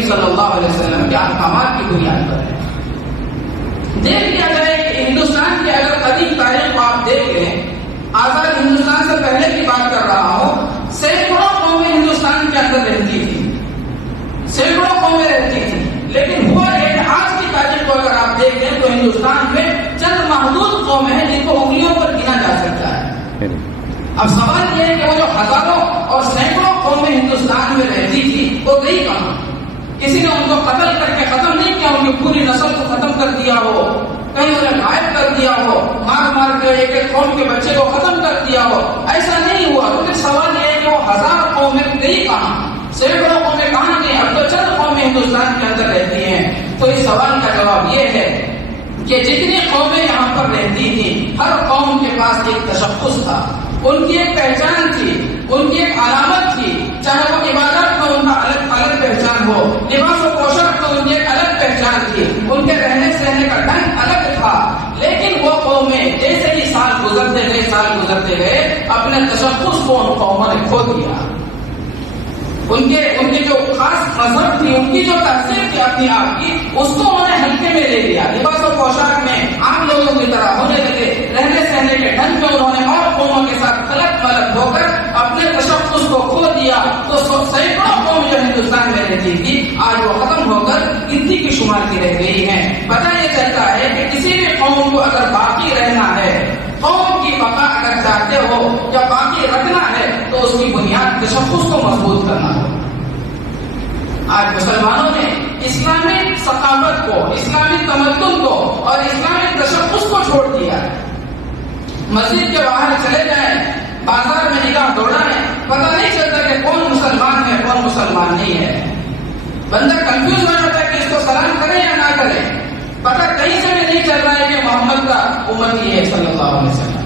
کریم صلی اللہ علیہ وسلم کے احکامات کی بنیاد پر ہے۔ دیکھ لیا جائے کہ ہندوستان کی اگر قدیم تاریخ کو آپ دیکھ لیں، آزاد ہندوستان سے پہلے کی بات کر رہا ہوں، سینکڑوں قومیں ہندوستان کے اندر رہتی تھی، سینکڑوں قومیں رہتی تھی، لیکن ہوا ایک آج کی تاریخ کو اگر آپ دیکھیں تو ہندوستان میں چند محدود قومیں ہیں جن کو انگلیوں پر گنا جا سکتا ہے۔ اب سوال یہ ہے کہ وہ جو ہزاروں اور سینکڑوں قومیں ہندوستان میں رہتی تھی وہ گئی کہاں؟ کسی نے ان کو قتل کر کے ختم نہیں کیا، ان کی پوری نسل کو ختم کر دیا ہو، کہیں انہیں غائب کر دیا ہو، مار کے ایک ایک قوم کے بچے کو ختم کر دیا ہو، ایسا نہیں ہوا۔ تو پھر سوال یہ ہے کہ وہ ہزار قومیں گئی کہاں، سینکڑوں قومیں کہاں گئی؟ اب تو چند قومیں ہندوستان کے اندر رہتی ہیں۔ تو اس سوال کا جواب یہ ہے کہ جتنی قومیں یہاں پر رہتی تھیں، ہر قوم کے پاس ایک تشخص تھا، ان کی ایک پہچان تھی، ان کی ایک علامت تھی، چاہے وہ عبادت میں ان کا الگ پہچان ہو، لباس و پوشاک میں ان کی ایک الگ پہچان تھی، ان کے رہنے سہنے کا ڈھنگ الگ تھا۔ لیکن وہ قومیں جیسے ہی سال گزرتے گئے اپنے تشخص کو ان قوموں نے کھو دیا۔ ان کے جو خاص مذہب تھی، ان کی جو تہذیب تھی اپنی آپ کی، اس کو انہوں نے ہلکے میں لے لیا، لباس و پوشاک میں عام لوگوں کی طرح ہونے لگے، رہنے سہنے کے ڈھنگ میں انہوں نے اور قوموں کے ساتھ خلط ملط ہو کر اپنے تشخص کو کھو دیا۔ تو سینکڑوں قوم جو ہندوستان میں رہتی تھی آج وہ ختم ہو کر گنتی کی شمار کی رہ گئی ہیں۔ پتہ یہ چلتا ہے کہ کسی بھی قوم کو اگر باقی رہنا ہے، قوم کی بقا اگر چاہتے ہو یا باقی رکھنا ہے تو اس کی بنیاد تشخص کو مضبوط کرنا ہو۔ آج مسلمانوں نے اسلامی ثقافت کو، اسلامی تمدن کو اور اسلامی تشخص کو چھوڑ دیا ہے۔ مسجد کے باہر چلے جائیں، بازار میں نگاہ دوڑائیں، پتہ نہیں چلتا کہ کون مسلمان ہے کون مسلمان نہیں ہے۔ بندہ کنفیوز ہو جاتا ہے کہ اس کو سلام کرے یا نہ کرے، پتہ کہیں سے بھی نہیں چل رہا ہے کہ محمد کا امتی ہے صلی اللہ علیہ وسلم۔